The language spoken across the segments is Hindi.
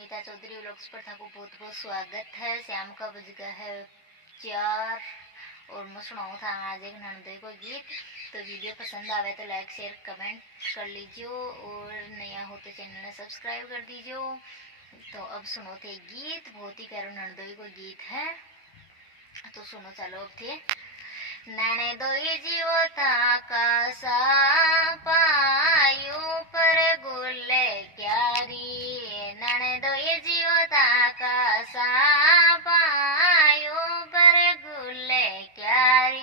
नीता चौधरी व्लॉग्स पर था को बहुत बहुत स्वागत है। शाम का बज गया है 4 और मैं सुनाऊँ था आज एक नंदोई को गीत। तो वीडियो पसंद आवे तो लाइक शेयर कमेंट कर लीजिए और नया हो तो चैनल ने सब्सक्राइब कर दीजिए। तो अब सुनो थे गीत, बहुत ही प्यारा नंदोई को गीत है, तो सुनो चलो अब थे। ननदोई जीवो ताका सा पायू पर गुल्ले क्यारी, ननदोई जीवो ताका सा पायू पर गुल्ले क्यारी,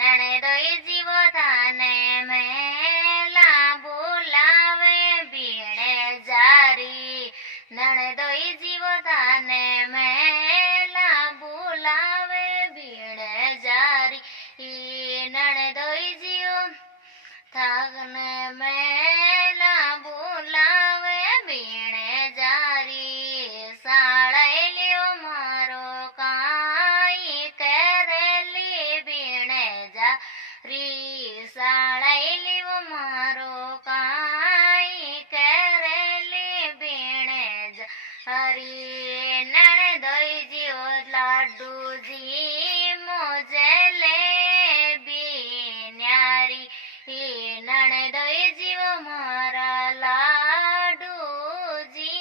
ननदोई जीवो ताने मेला बुलावे बीणे जारी, ननदोई जीवो ताने मेला बुलावे बीणे जारी, ननदोई जीवो थाने मेला बुलावे बीणे जारी, साड़े लियो मारो काई करेली बीणे जारी, साड़े लियो मारो काई करेली बीणे जारी, ननदोई जीवो लाडू जी मोजे ले बीन्यारी, ननदोई जीवो मारा लाडू जी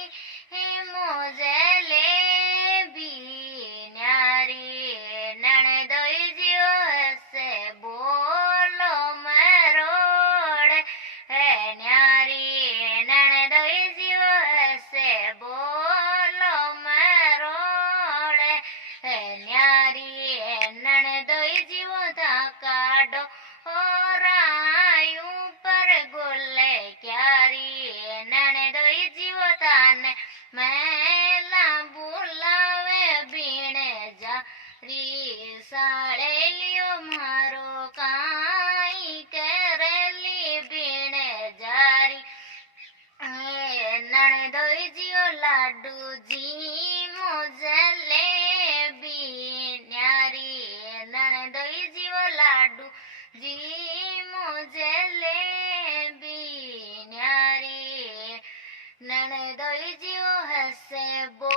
मोजे ले बीन्यारी, ननदोई जीवो ऐसे बोलो मरोड़ है न्यारी, ननदोई जीवो ऐसे बोलो मरोड़ है न्यारी, ननदोई जीवो धाकाडो रायू पर गोले क्यारी, ननदोई जीवो ताने मेला बुलावे बीणे जारी, साड़े लियो मारो काई करेली बीणे जारी, ननदोई जीवो लाडू जी मोजे ले बीन्यारी, ननदोई जीवो लाडू जी मोजे ले बीन्यारी, ननदोई जीवो हसे बो